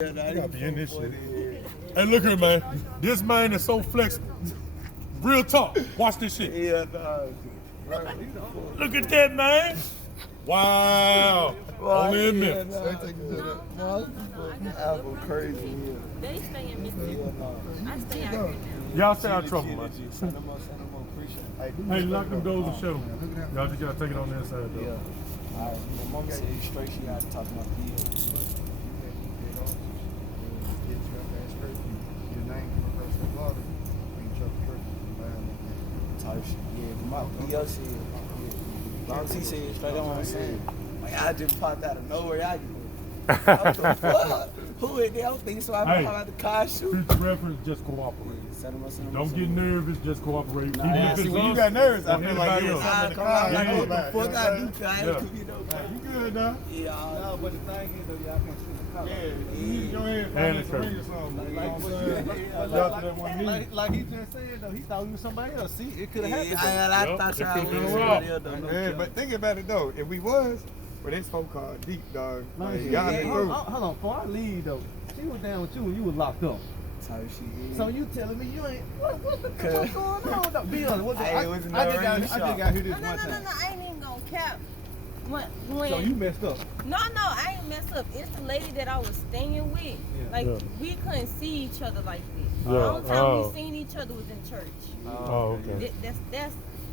You gotta be in this shit. Hey, look here, man. This man is so flexible. Real talk. Watch this shit. Yeah, nah. Look at that, man. Wow. Only a minute. Crazy. They stay in Mississippi. I stay out here now. Y'all stay out of trouble, man. Hey, lock them doors and shut them. Y'all just gotta take it on the inside, though. Yeah. All right. My mom said straight she had to talk to my kids. Type shit. Yeah, my PO said. Yeah. He said straight on what I'm saying. Like I just popped out of nowhere. I just what the fuck? Who in there? I don't think so. I Hey, out the car shoot. future reference, just cooperate. Don't get nervous, just cooperate. Nah, Even yeah, if it's See, when you us got nervous, I or feel like anybody you else. was something in the car. Like, what the Yeah. fuck I do, guys? Yeah. You good now? Yeah. No, but the thing is, though, y'all can't shoot the car. Yeah, you need to go ahead and And find it's some ring or perfect. something. You know Like, what I'm saying? Y'all to that one knee. like he just said, though, he thought he was somebody else. See, it could have happened. I Yep, thought it y'all could've been was a somebody rob. else, though. No Yeah, joke. but think about it though. If we was, but that's phone call deep, dog. Man, Like, she- y'all been through. hold on, before I leave though, she was down with you when you was locked up. Type shit. So you telling me you ain't what the Cause- fuck going on? Though? Be honest, what the, Hey, it was I no just got ring I just shot. got here this No, one no, time. I ain't even gonna cap. When So you messed up. no, I ain't messed up. It's the lady that I was staying with. Like Yeah. we couldn't see each other like this. Yeah. The only time Oh. we seen each other was in church. Oh, okay.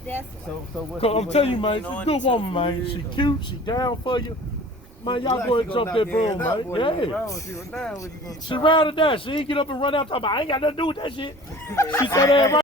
That's So what? Cause I'm telling you, man, she's a knowing good each other woman, for man. years, She though. cute, she down for you. Man, y'all go ahead and jump that broom, man. Yeah. She was down with you. She ride or die. She ain't get up and run out talking about, I ain't got nothing to do with that shit. She said that right.